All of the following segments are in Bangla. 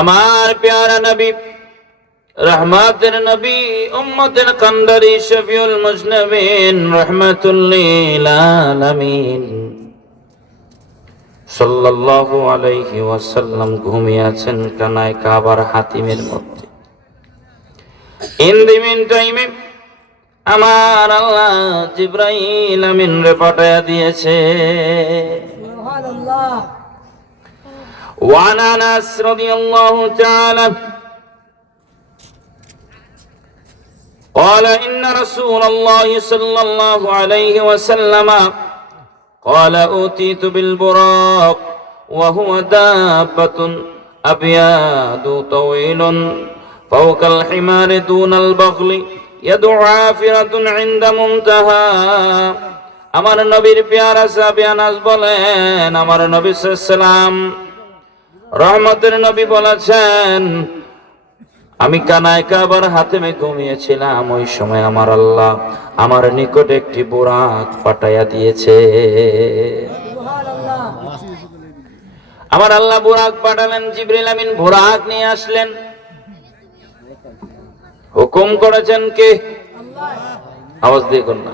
আমার প্যারা নবী, রহমতের নবী, উম্মতের কান্ডারি, শফিউল মুজনবিন, রাহমাতুল লিল আলামিন সাল্লাল্লাহু আলাইহি ওয়াসাল্লাম ঘুমিয়ে আছেন কানায় কাবার হাতিমের মধ্যে। ইন দি মিন টাইমে আমার আল্লাহ জিবরাইল আমিন রে পাঠায়া দিয়েছে। সুবহানাল্লাহ। وعن أنس رضي الله تعالى قال إن رسول الله صلى الله عليه وسلم قال أوتيت بالبراق وهو دابة أبيض طويل فوق الحمار دون البغل يدعو عافرة عند منتهى। আমার নবীর পেয়ারা সাহাবী আনাস বলেন, আমার নবী সাল্লাল্লাহু আলাইহি ওয়াসাল্লাম রহমতের নবী বলেছেন, আমি কানায় কাবার হাতিমে ঘুমিয়েছিলাম। ওই সময় আমার আল্লাহ আমার নিকট একটি বুরাক পাঠাইয়া দিয়েছে। আমার আল্লাহ বুরাক পাঠালেন, জিবরিল আমিন বুরাক নিয়ে আসলেন। হুকুম করেছেন কে? আওয়াজ দিয়ে কোন না?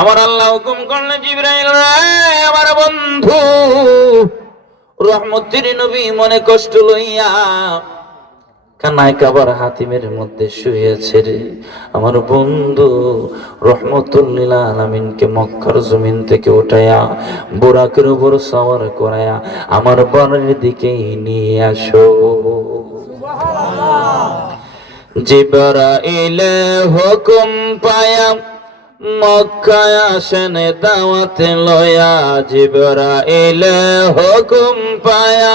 আমার আল্লাহ হুকুম করলেন, জিবরাইল রে আমার বন্ধু রহমতের নবী মনে কষ্ট লইয়া কানায় কাবার হাতিমের মধ্যে শুয়েছে রে। আমার বন্ধু রহমতুল লিল আলামিনকে মক্কার জমিন থেকে উঠায়া বুরাকের উপর সওয়ার করায়া আমার বাড়ির দিকে নিয়ে আসো। সুবহানাল্লাহ। জিবরাইল হুকুম পায়া মক্কায় আসেন দাওয়াতে লয়া। জিবরাইল হুকুম পায়া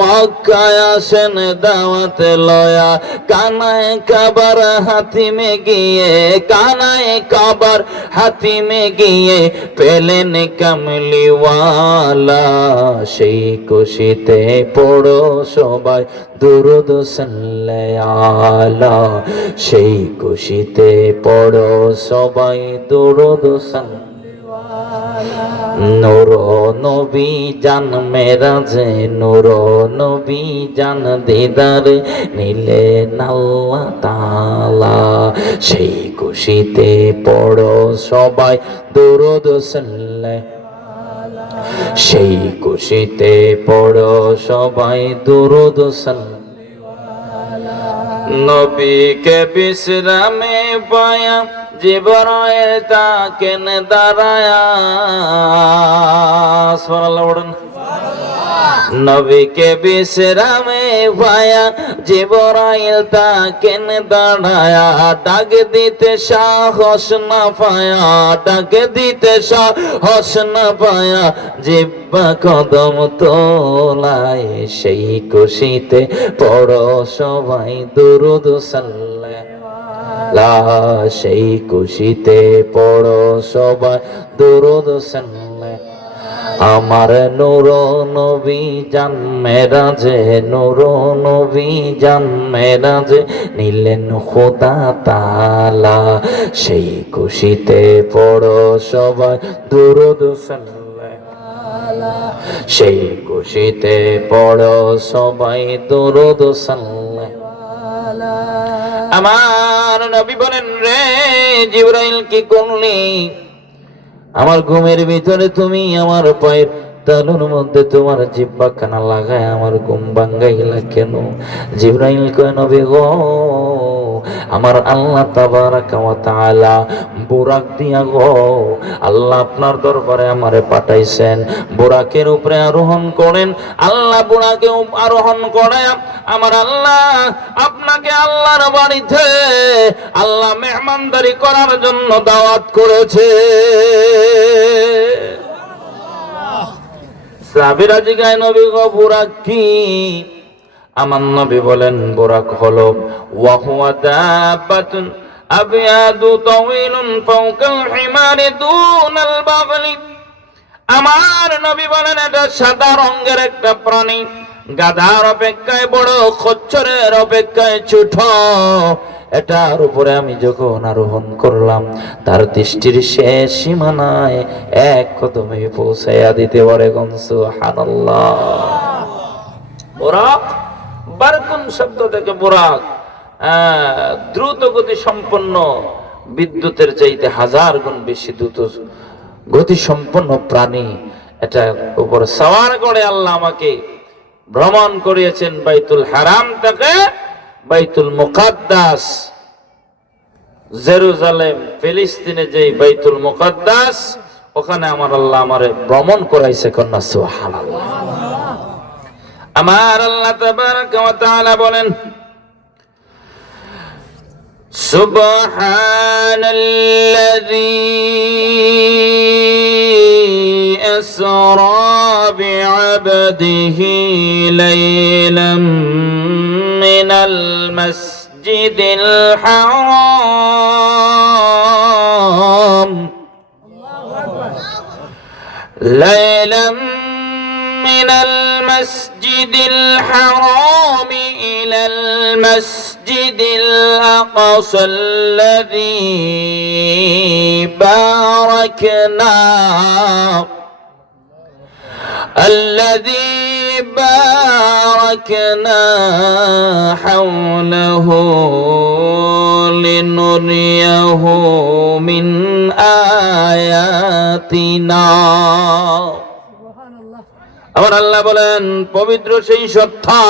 মক্কায় আসেন দাওয়াতে লয়া। কানায় কাবার হাতিমে গিয়ে, কানায় কাবার হাতিমে গিয়ে পেলেন কামলিওয়ালা। সেই খুশিতে পড়ো সবাই দুরূদ সাল্লাল্লাহু। সেই খুশিতে পড়ো সবাই দুরূদ সাল্লাল্লাহু। নূর নবী জান মেরাজে, নূর নবী জান দিদার নিলেন আল্লাহ তাআলা। সেই খুশিতে পড়ো সবাই দুরূদ সাল্লাল্লাহু। সেই খুশিতে পড়ো সবাই দুরূদ সাল্লাল্লাহু। নবীকে বিশ্রামে পায়া জিবরাইল তাকেন দাঁড়ায়া। সুবহানাল্লাহ বলেন। নবীকে বিশ্রামে পায়া জিবরাইল তাকেন দাঁড়ায়া। ডাক দিতে সাহস না পায়া, ডাক দিতে সাহস না পায়া জিব্বা কদম তোলায়। সেই খুশিতে পড়ো সবাই দুরূদ সাল্লাল্লাহু। সেই খুশিতে পড়ো সবাই দুরূদ সাল্লাল্লাহু। আমার নূর নবী জান মেরাজে, নূর নবী জান মেরাজে নিলেন খোদা তাআলা। সেই খুশিতে পড়ো সবাই দুরূদ সাল্লাল্লাহু। সেই খুশিতে পড়ো সবাই দুরূদ সাল্লাল্লাহু। আমার নবী বলেন, রে জিবরাইল কি করলি? আমার ঘুমের ভিতরে তুমি আমার পায়ের তালুর মধ্যে তোমার জিহ্বা খানা লাগায় আমার ঘুম ভাঙ্গাইলা কেন? জিবরাইল কয়, নবী গো, আমার আল্লাহ তাবারাকা ওয়া তাআলা বুরাক দিয়া গো, আল্লাহ আপনার দরবারে আমারে পাঠাইছেন। বুরাকের উপরে আরোহণ করেন। আল্লাহ বুরাকে আরোহণ করে আমার আল্লাহ আপনাকে আল্লাহর বাড়িতে আল্লাহ মেহমানদারি করার জন্য দাওয়াত করেছে। সাহাবীরা জিজ্ঞাসা, নবী গো বুরাক কি? আমার নবী বলেন, বুরাক হলো ওয়াহুয়া দাবাতুন আবিয়াদু তাওয়িলুন ফাওকাল হিমারি দুনাল বাগলি। আমার নবী বলেন, এটা সাদা রঙের একটা প্রাণী, গাধার অপেক্ষায় বড়, খচ্চরের অপেক্ষায় ছোট। এটার উপরে আমি যখন আরোহণ করলাম, তার দৃষ্টির শেষ সীমানায় এক কদমে পৌঁছাইয়া দিতে পারে। সুবহানাল্লাহ। বুরাক, বারকুন শব্দ থেকে বুরাক, দ্রুত গতি সম্পন্ন, বিদ্যুতের চাইতে 1000 গুণ বেশি দ্রুত গতি সম্পন্ন প্রাণী। এটা উপর সওয়ার করে আল্লাহ আমাকে ভ্রমণ করিয়েছেন বাইতুল হারাম থেকে বাইতুল মুকাদ্দাস, জেরুজালেম ফিলিস্তিনে যে বাইতুল মুকাদ্দাস, ওখানে আমার আল্লাহ আমারে ভ্রমণ করাইছে। কন্যা সুবহানাল্লাহ। আমার আল্লাহ তাবারাকা ওয়া তাআলা বলেন, সুবহানাল্লাযী আসরা বি'আবদিহি লাইলাম মিনাল মাসজিদিল হারাম লাইলাম মিনাল মাসজিদিল হারাম ইলাল মাসজিদিল আকসাল্লাযী বারাকনা الذي باركنا حوله لنريه من آياتنا। আমার আল্লাহ বলেন, পবিত্র সেই সত্তা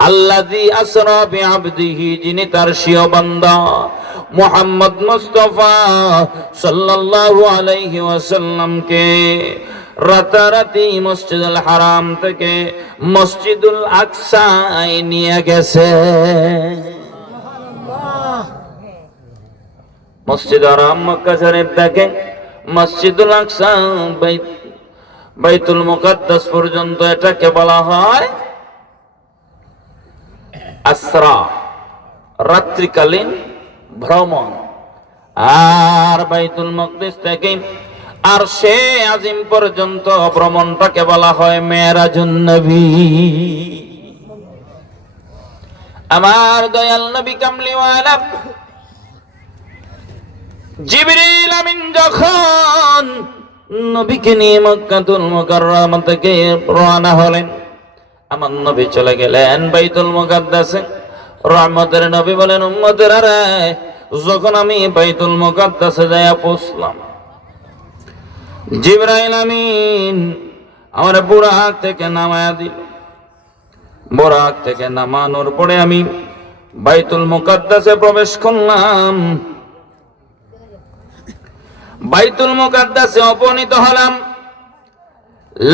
আল্লাযী আসরা বিআবদিহি, যিনি তার স্বীয় বান্দা মুহাম্মদ মুস্তাফা সাল্লাল্লাহু আলাইহি ওয়াসাল্লামকে রাতারাতি মসজিদুল হারাম থেকে মসজিদুল আকসায় নিয়ে গেছে। মসজিদ হারাম মক্কা শরীফ থেকে মসজিদুল আকসা বাইতুল মুকাদ্দাস পর্যন্ত এটাকে বলা হয় আসরা, রাত্রিকালীন ভ্রমণ। আর বাইতুল মুকদ্দাস থেকে আর সে আজিম পর্যন্ত ভ্রমণটাকে বলা হয় মেরাজুন নবী। আমার দয়াল নবী কামলিওয়ালা জিবরিল আমিন যখন নবীকে নিয়ে মক্কাতুল মুকাররমা থেকে রওনা হলেন, আমার নবী চলে গেলেন বাইতুল মুকাদ্দাসে। রহমতের নবী বলেন, উম্মতের আরে যখন আমি বাইতুল মুকাদ্দাসে যাইয়া পৌঁছলাম, জিবরাইল আমিন আমার বুরাক থেকে নামায়া দিল। বুরাক থেকে নামানোর পরে আমি বাইতুল মুকাদ্দাসে প্রবেশ করলাম। বাইতুল মুকাদ্দাসে উপনীত হলাম।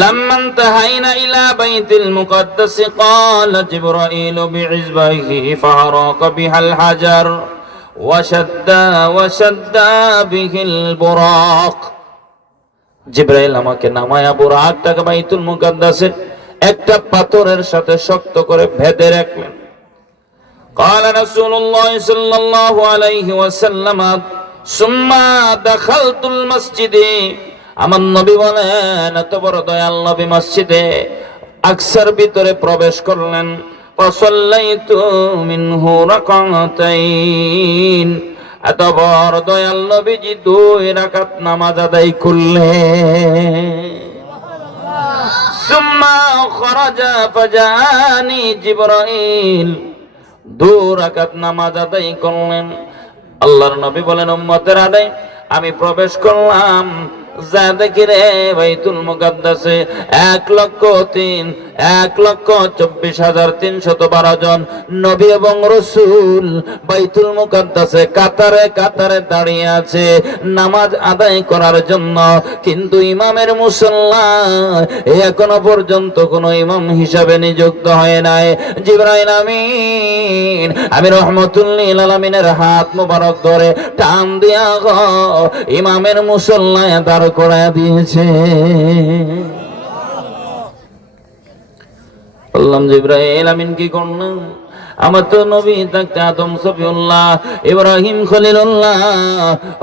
লাম্মান তাহাইনা ইলা বাইতিল মুকাদ্দাসি ক্বালা জিবরাইল বিইজবাহি ফারাকা বিহাল হাজার ওয়া শাদ্দা বিহিল বুরাক। জিবরাইল আমাকে নামায়া বুরাকটাকে বাইতুল মুকাদ্দাসের একটা পাথরের সাথে শক্ত করে বেঁধে রাখলেন। ক্বালা রাসূলুল্লাহ সাল্লাল্লাহু আলাইহি ওয়াসাল্লাম সুম্মা দাখালতুল মসজিদে। আমার নবী বলেন, এত বড় দয়াল নবী মসজিদে আকসার ভিতরে প্রবেশ করলেন। ফাসাল্লাইতু মিনহু রাকাতাইন। এত বড় দয়াল নবীজি 2 রাকাত নামাজ আদায় করলেন। সুম্মা খরাজা ফাজানি জিবরাইল। 2 রাকাত নামাজ আদায় করলেন। আল্লাহর নবী বলেন, উম্মতের আদায় আমি প্রবেশ করলাম, যা দেখি রে বাইতুল মুকাদ্দাসে 1,24,312 জন নবী এবং রাসূল বাইতুল মুকাদ্দাসে কাতারে কাতারে দাঁড়িয়ে আছে নামাজ আদায় করার জন্য। কিন্তু ইমামের মুসল্লা এখনো পর্যন্ত কোনো ইমাম হিসাবে নিযুক্ত হয় নাই। জিবরাইল আমিন আমি রহমতুল লিল আলামিনের হাত মোবারক ধরে টান দিয়া ইমামের মুসল্লায় দাঁড় করা দিয়েছে। বললাম, জিবরাইল আমিন কি করলেন? আমার তো নবী থাকতে আদম সফিউল্লাহ, ইব্রাহিম খলিলুল্লাহ,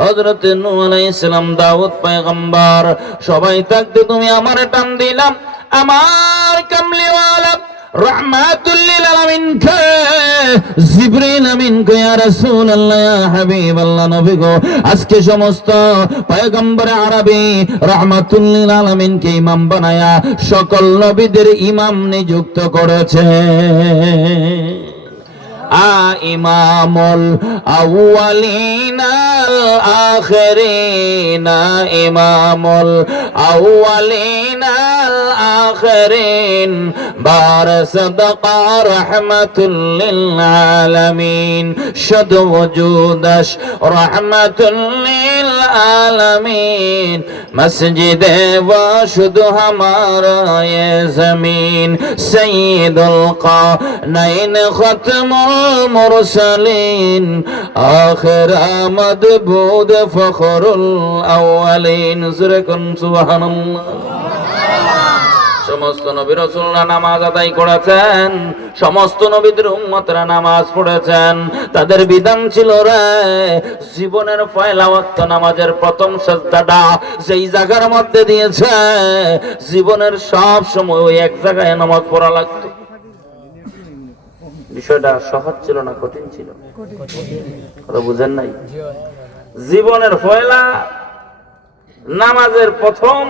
হযরত নূহ আলাইহিস সালাম, দাউদ পয়গম্বর সবাই থাকতে তুমি আমারে টান দিলাম। আমার কামলিওয়ালা রাহমাতুল লিল আলামিন কে জিবরিল আমিন কো ইয়া রাসূলুল্লাহ ইয়া হাবিবাল্লাহ নবী গো আজকে সমস্ত পয়গম্বর আরবি রাহমাতুল লিল আলামিনকে ইমাম বানায়া সকল নবীদের ইমাম নিযুক্ত করেছে ইমামুল আউয়ালিনা আল আখিরিনা ইমামুল আউয়ালিনা আল আখিরিন বারসাদকা রাহমাতুল লিল আলামিন শুদ ওজুদাশ রাহমাতুল লিল আলামিন মসজিদে ওয়া শুদ হামারা ইয়ে জমিন সাইয়্যিদুল কানাইন খতমুল المرسلين آخر مدبود فخر الأولين زركن سبحان الله সমস্ত নবী রাসূলরা নামাজ আদায় করেছেন সমস্ত নবীদের উম্মতরা নামাজ পড়েছেন তাদের বিধান ছিল রে জীবনের পয়লা ওয়াক্ত নামাজের প্রথম সাজদাটা যেই জায়গার মধ্যে দিয়েছে জীবনের সব সময় ওই এক জায়গায় নামাজ পড়া লাগতো বিষয়টা সহজ ছিল না কঠিন ছিল কথা বুঝেন নাই জীবনের পয়লা নামাজের প্রথম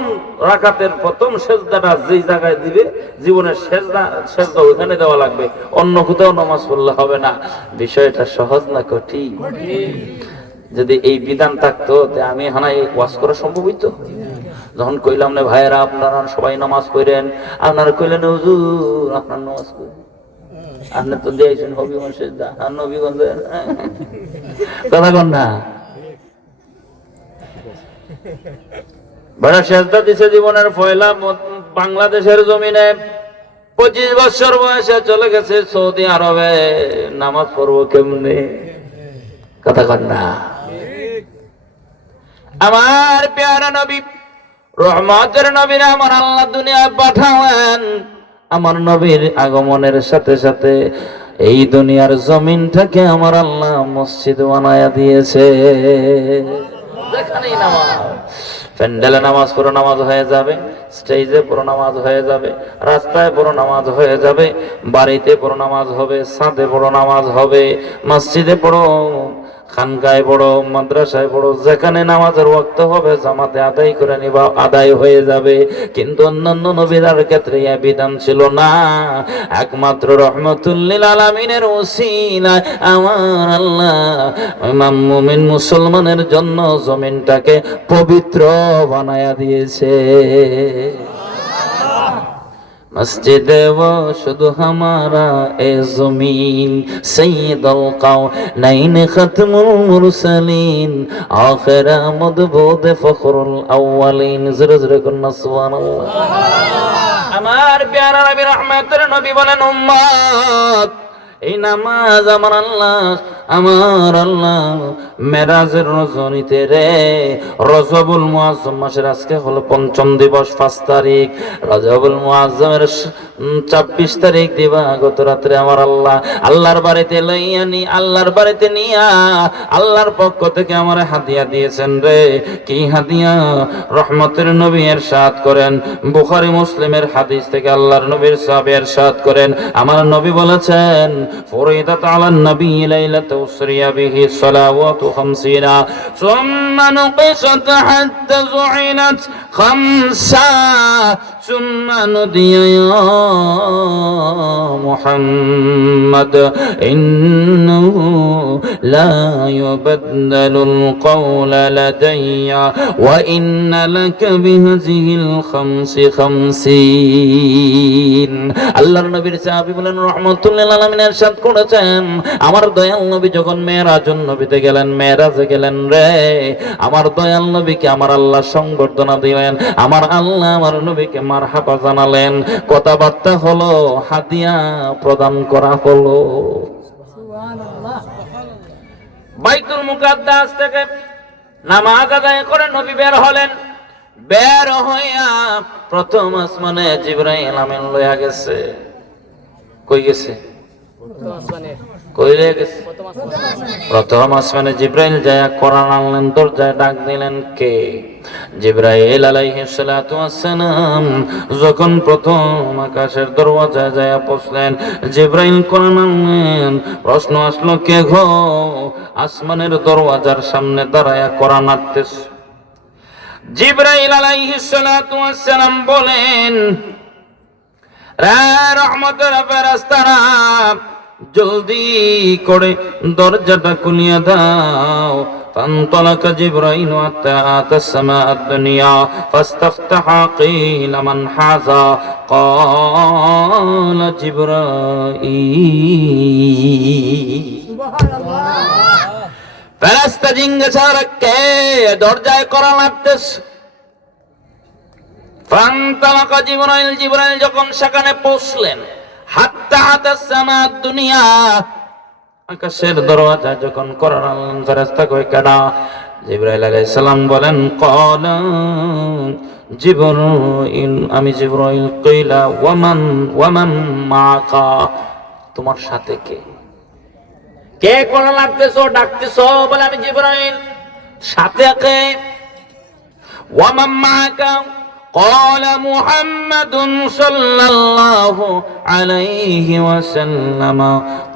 রাকাতের প্রথম সেজদাটা যেই জায়গায় দিবে জীবনের সেজদা ওখানে দেওয়া লাগবে অন্য কোথাও নামাজ পড়লে হবে না বিষয়টা সহজ না কঠিন যদি এই বিধান থাকতো আমি হানাই ওয়াজ করা সম্ভব হইতো যখন কইলাম না ভাইয়েরা আপনারা সবাই নামাজ পড়েন আপনারা কইলেন হুজুর আপনার নামাজ পড়েন আপনি তো দিয়েছেন হবিগঞ্জ সেজদা আর নবীগঞ্জের কথা কন না বড় সেজদা দিছে জীবনের পয়লা বাংলাদেশের জমিনে 25 বছর বয়সে চলে গেছে সৌদি আরবে নামাজ পড়বো কেমনে কথা কন না আমার প্যারা নবী রহমতের নবী আমার আল্লাহ দুনিয়ায় পাঠালেন আমার নবীর আগমনের সাথে সাথে এই দুনিয়ার জমিনটাকে আমার আল্লাহ মসজিদ বানায়া দিয়েছে যেখানেই নামাজ প্যান্ডেলে নামাজ পড়ো নামাজ হয়ে যাবে স্টেজে পড়ো নামাজ হয়ে যাবে রাস্তায় পড়ো নামাজ হয়ে যাবে বাড়িতে পড়ো নামাজ হবে ছাদে পড়ো নামাজ হবে মসজিদে পড়ো খানকায় পড়ো মাদ্রাসায় পড়ো যেখানে নামাজের ওয়াক্ত হবে জামাতে আদায় করে নিবা আদায় হয়ে যাবে কিন্তু অন্যান্য নবীদের ক্ষেত্রে এই বিধান ছিল না একমাত্র রহমাতুল লিল আলামিনের ওসিলায় আমার আল্লাহ ইমাম মুমিন মুসলমানের জন্য জমিনটাকে পবিত্র বানায়া দিয়েছে मस्जिद वो शुद्ध हमारा ए ज़मीन सैयदुल कौनैन खत्मुल मुरसलीन आखिर मदबूद फखरुल अव्वलीन ज़रा ज़रा कुन्ना सुब्हानाल्लाह আমার প্যারা নবী রহমতের নবী বলেন উম্মত এই নামাজ আমার আল্লাহ মেরাজের রজনীতে রে রজবুল মুআজ্জম মাসের আজকে হলো ৫ম দিবস ৫ তারিখ রজবুল মুআজ্জমের ২৬ তারিখ দিবা গত রাত্রে আমার আল্লাহর বাড়িতে লইয়ানি আল্লাহর বাড়িতে নিয়া আল্লাহর পক্ষ থেকে আমার হাদিয়া দিয়েছেন রে কি হাদিয়া রহমতের নবী ইরশাদ করেন বুখারী মুসলিমের হাদিস থেকে আল্লাহর নবীর সাহাবী ইরশাদ করেন আমার নবী বলেছেন فرضت على النبي ليلة أسري به صلوات 50 ثم نقصت حتى زعنت 5 ثم نودي يا محمد إنه لا يبدل القول لدي وإن لك بهذه الخمس 50 আল্লাহর নবীর সাহাবী বলেন রাহমাতুল্লাহ আলামিন ইরশাদ করেছেন আমার দয়াল নবী যখন মেরাজুন নবীতে গেলেন মেরাজে গেলেন রে আমার দয়াল নবীকে আমার আল্লাহ সংবর্ধনা দিলেন আমার আল্লাহ আমার নবীকে মারহাবা জানালেন কথাবার্তা হলো হাদিয়া প্রদান করা হলো সুবহানাল্লাহ বাইতুল মুকাদ্দাস থেকে নামাজ আদায় করে নবী বের হলেন বের হইয়া প্রথম আসমানে জিবরাইল আমিন লইয়া গেছে কই গেছে কইলে গেছে প্রথম আসমানে জিবরাইল যায় কোরআন আনলেন দরজায় ডাক দিলেন কে জিবরাইল আলাইহিস সালাতু ওয়াসসালাম যখন প্রথম আকাশের দরওয়াজায় যায় পৌঁছলেন, জিবরাইল কোরআন আনলেন। প্রশ্ন আসলো, কে গো আসমানের দরওয়াজার সামনে দাঁড়ায়া কোরআন আনতেছে? জিবরাইল আলাইহিস সালাতু ওয়াসসালাম বলেন, রে রহমতের ফেরেশতারা, জলদি করে দরজাটা খুলিয়ে দাও। فانطلق جبرائيل حتى أتى السماء الدنيا فاستفتح قيل من هذا قال جبرائيل ফেরেশতা জিজ্ঞাসা কে দরজায় কোরআন আনতেছে? فانطلق جبرائيل, জিবরাইল যখন সেখানে পৌঁছলেন, হাত্তা আতাস সামাদ দুনিয়া, আকাশের দরওয়াজা যখন কোরআন আনলেন, ফেরেশতা কই কাডা? জিবরাইল আলাইহিস সালাম বলেন, ক্বালা জিবরাইল, আমি জিবরাইল। কইলা ওয়ামান মাকা, তোমার সাথে কে? কে কোরআন আনতেছো, ডাকতেছো? বলে আমি জিবরাইল। সাথে কে? ওয়ামান মাকা قال محمد صلى الله عليه وسلم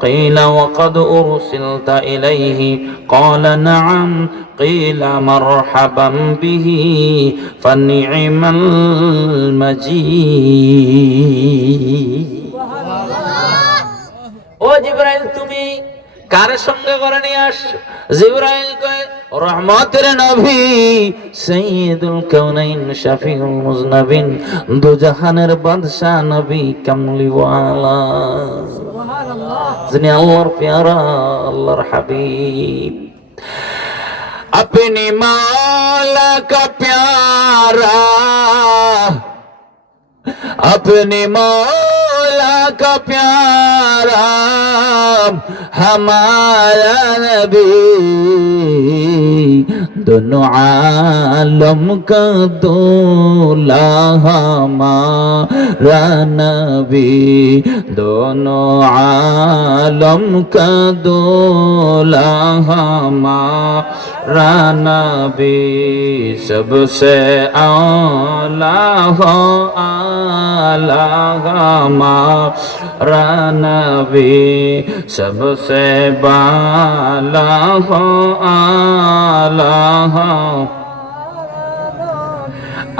قيل وقد أرسلت إليه قال نعم قيل مرحبا به فنعم المجيء ও জিবরাইল, তুমি কার সঙ্গে করে নিয়ে আসছো? জিবরাইল কয়, রহমতের নবী, সাইয়্যিদুল কাউনাইন, শাফিউল মুজনাবিন, দুজাহানের বাদশা নবী, কামলিওয়ালা, সুবহানাল্লাহ, যিনি আল্লাহর প্যারা, আল্লাহর হাবিব। अपने मौला का प्यारा, अपने मौला का प्यारा हमारा नबी, दोनों आलम का दूल्हा हमारा नबी, दोनों आलम का दूल्हा हमारा नबी, सबसे आला हो आला हमारा नबी, सबसे बाला हो आला हो।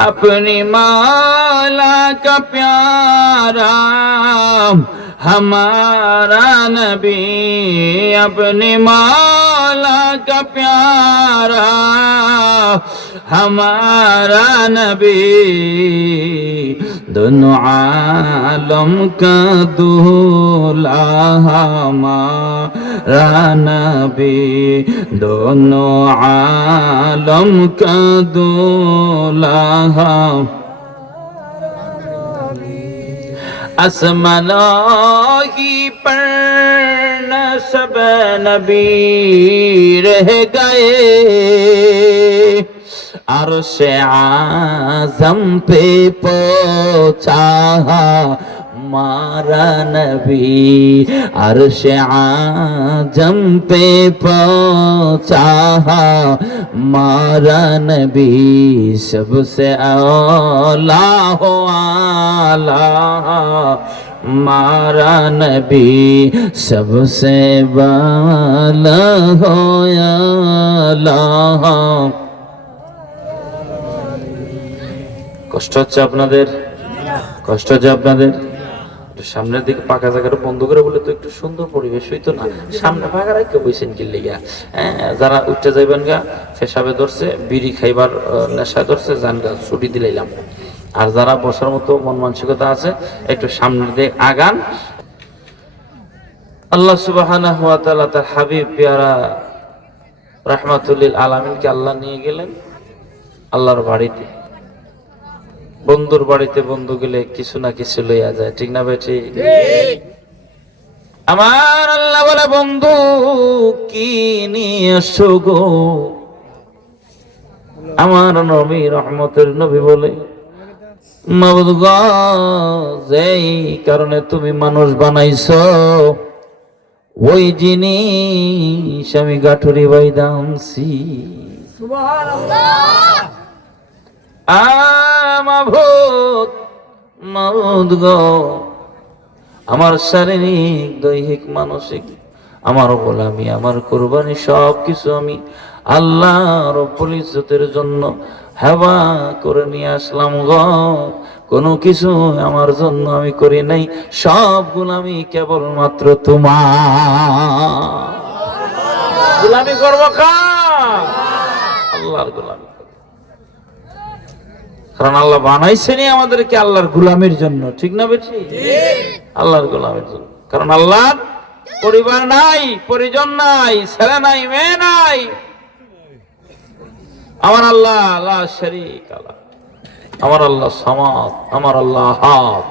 अपनी मौला का प्यारा हमारा नबी, अपने मौला का प्यारा हमारा नबी, दोनों आलम का दूल्हा हमारा नबी, दोनों आलम का दूल्हा। असमानोही पर नसब नबी रह गए, अर्श आज़म पे पहुंचा हमारा नबी, अर्श आज़म पे पहुंचा हमारा नबी, सबसे आला हो आला हमारा नबी, सबसे बाला हो आला। কষ্ট হচ্ছে আপনাদের? কষ্ট হচ্ছে আপনাদের? সামনের দিকে পাকা জায়গাটা বন্ধ করে বলে তো একটু সুন্দর পরিবেশ হইতো না? সামনে পাকা রাখতে বইছেন কি লিগা? যারা উঠতে যাইবেন গা, পেশাবে ধরছে, বিড়ি খাইবার নেশা ধরছে, জান গা, ছুটি দিলাইলাম। আর যারা বসার মতো মন মানসিকতা আছে, একটু সামনের দিকে আগান। আল্লাহ সুবহানাহু ওয়া তাআলা তার হাবিব পেয়ারা রাহমাতুল লিল আলামিনকে আল্লাহ নিয়ে গেলেন আল্লাহর বাড়িতে। বন্ধুর বাড়িতে বন্ধু গেলে কিছু না কিছু লইয়া যায়, ঠিক না বেটি? আমার আল্লাহ বলে, বন্ধু কি নিয়ে এসো গো? আমার নবী রহমতের নবী বলে, মাবুদ গো, যেই কারণে তুমি মানুষ বানাইছো, ওই জিনিস আমি গাঠুরি বাইদা আনছি। সুবহানাল্লাহ। মাবুদ, মাবুদ গো, আমার শারীরিক, দৈহিক, মানসিক, আমার গোলামি, আমার কুরবানি সব কিছু আমি আল্লাহ রব্বুল ইজ্জতের জন্য হেবা করে নিয়ে আসলাম গো। কোনো কিছু আমার জন্য আমি করি নাই, সবগুলো আমি কেবলমাত্র তোমার। গোলামি করবো কার? আল্লাহর গোলামি। কারণ আল্লাহ বানাইছেনি আমাদেরকে আল্লাহর গোলামির জন্য, ঠিক না বেঠি? আল্লাহর গোলামির জন্য। কারণ আল্লাহর পরিবার নাই, পরিজন নাই, ছেলে নাই, মেয়ে নাই। আমার আল্লাহ লা শারীকা লাহ, আমার আল্লাহ সামাদ, আমার আল্লাহ আহাদ।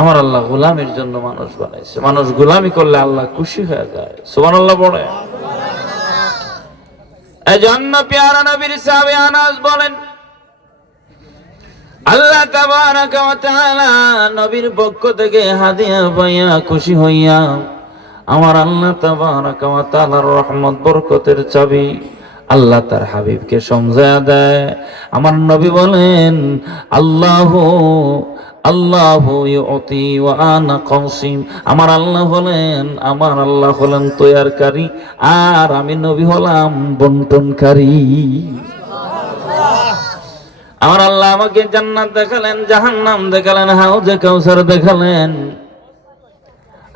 আমার আল্লাহ গোলামির জন্য মানুষ বানাইছে। মানুষ গোলামি করলে আল্লাহ খুশি হয়ে যায়। সুবহানাল্লাহ পড়ে। এজন্য প্যারা নবীর সাহাবী আনাস বলেন, আল্লাহ তাবারাকা ওয়া তাআলা নবীর পক্ষ থেকে হাদিয়া পাইয়া খুশি হইয়া আমার আল্লাহ তাবারাকা ওয়া তাআলার রহমত বরকতের চাবি আল্লাহ তার হাবিবকে সমঝায়া দেয়। আমার নবী বলেন, আল্লাহু আল্লাহু ইউতি ওয়া আনা কাসিম। আমার আল্লাহ হলেন, আমার আল্লাহ হলেন তৈয়ারকারী, আর আমি নবী হলাম বন্টনকারী। আমার আল্লাহ আমাকে জান্নাত দেখালেন, জাহান্নাম দেখালেন, হাউজে কাউসার দেখালেন।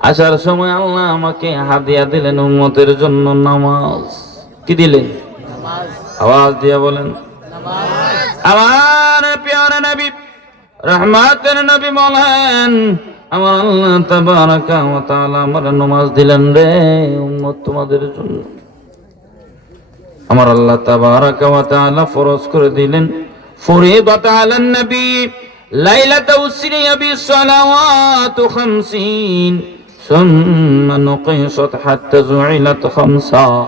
আসার সময় আল্লাহ আমাকে হাদিয়া দিলেন উম্মতের জন্য নামাজ। কি দিলেন? আওয়াজ দিয়ে বলেন নামাজ। আমার প্রিয় নবী রহমতের নবী বলেন, আমার আল্লাহ তাবারাকা ওয়া তাআলা আমার নামাজ দিলেন রে উম্মত তোমাদের জন্য। আমার আল্লাহ তাবারাকা ওয়া তাআলা ফরজ করে দিলেন, ফরিদাত আলান নবী লাইলাতু উসরিয়া বিসসালাওয়াতু 50 সুম্মা নুকিসাত হাত্তা জুইলাত 5।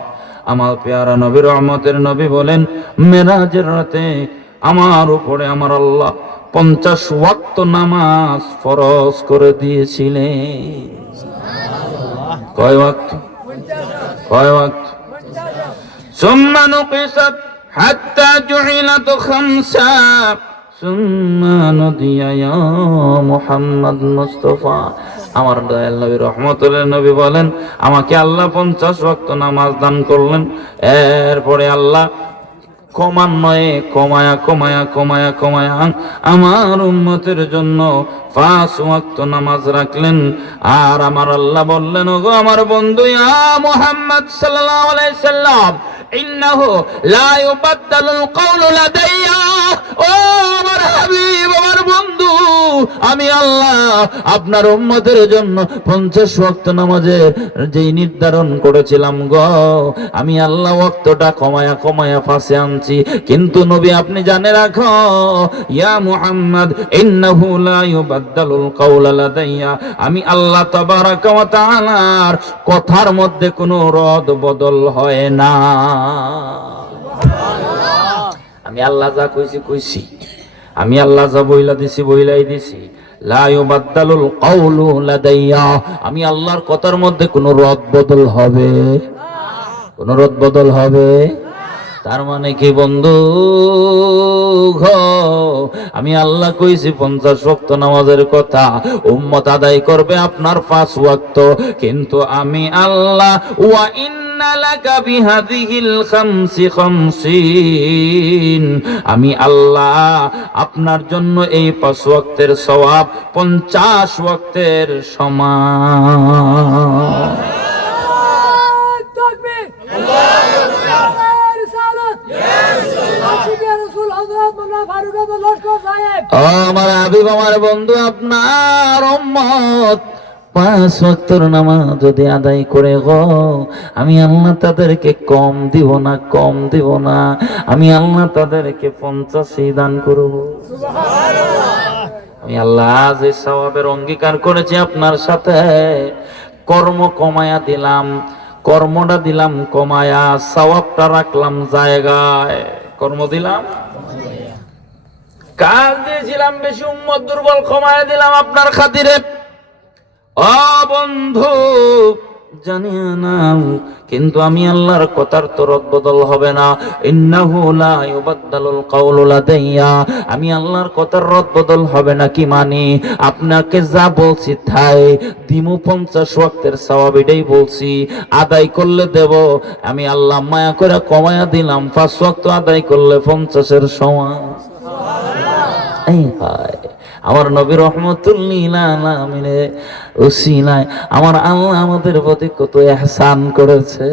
আমার পেয়ারা নবী রহমতের নবী বলেন, মেরাজের রাতে আমার উপরে আমার আল্লাহ 50 ওয়াক্ত নামাজ ফরজ করে দিয়েছিলেন। কয় ওয়াক্ত? কয় ওয়াক্ত? সুম্মা নুকিসাত হাত্তা জুইলাত 5 সুম্মা নদিয়া ইয়া মুহাম্মদ মুস্তাফা। আমার দয়াল নবী রহমতুল্লাহ নবী বলেন, আমাকে আল্লাহ 50 ওয়াক্ত নামাজ দান করলেন। এরপরে আল্লাহ ক্রমান্বয়ে কমায়া কমায়া কমায়া কমায়া আমার উম্মতের জন্য 5 ওয়াক্ত নামাজ রাখলেন। আর আমার আল্লাহ বললেন, ওগো আমার বন্ধু ইয়া মুহাম্মদ সাল্লাল্লাহু আলাইহি সাল্লাম, ইন্নাহু লা ইউবাদদালুল কাওলু লাদাইয়া। ও আমার হাবিব, আমার বন্ধু, আমি আল্লাহ আপনার উম্মতের জন্য 50 ওয়াক্ত নামাজের যেই নির্ধারণ করেছিলাম গো, আমি আল্লাহ ওয়াক্তটা কমায়া কমায়া 5-এ আনছি। কিন্তু নবী আপনি জানে রাখো, ইয়া মুহাম্মদ, ইন্নাহু লা ইউবাদদালুল কাওলু লাদাইয়া, আমি আল্লাহ তাবারাকা ওয়া তাআলার কথার মধ্যে কোনো রদ বদল হয় না। আমি আল্লাহ যা কইছি কইছি, আমি আল্লাহ যা বইলা দিছি বইলাই দিছি। লা ইউবাদদালুল কাওলু লাদাইয়া, আমি আল্লাহর কথার মধ্যে কোনো রদ বদল হবে? কোনো রদ বদল হবে? তার মানে কি বন্ধু, আমি আল্লাহ কইছি 50 ওয়াক্ত নামাজের কথা, উম্মত আদায় করবে আপনার 5 ওয়াক্ত। কিন্তু আমি আল্লাহ ওয়া ইন্না লাকা বিহাদিহিল 50 আমি আল্লাহ আপনার জন্য এই 5 ওয়াক্তের সওয়াব 50 ওয়াক্তের সমান। আমার হাবিব, আমার বন্ধু, আপনার উম্মত 5 ওয়াক্তের নামাজ যদি আদায় করে গো, আমি আল্লাহ তাদেরকে কম দিব না, কম দিব না। আমি আল্লাহ তাদেরকে 50 দান করব। আমি আল্লাহ যে সওয়াবের অঙ্গীকার করেছি আপনার সাথে, কর্ম কমায়া দিলাম, কর্মটা দিলাম কমায়া, সওয়াবটা রাখলাম জায়গায়। কর্ম দিলাম, কাজ দিয়েছিলাম বেশি, উম্মত দুর্বল, কমায়া দিলাম আপনার খাতিরে। ও বন্ধু, জানিয়া নাও কিন্তু আমি আল্লাহর কথার তো রদবদল হবে না। ইন্নাহু লা ইউবাদদালুল কাউলু লাদাইয়া, আমি আল্লাহর কথার রদবদল হবে না। কি মানে? আপনাকে যা বলছি তাই দিমু, 50 ওয়াক্তের সওয়াব এটাই বলছি, আদায় করলে দেব। আমি আল্লাহ মায়া করে কমায়া দিলাম, 5 ওয়াক্ত আদায় করলে 50-এর সমান। এই ভাই, আমার নবী রহমতুল্লিল আলামিনের উসিলায় আমার আল্লাহ আমাদের প্রতি কত ইহসান করেছে।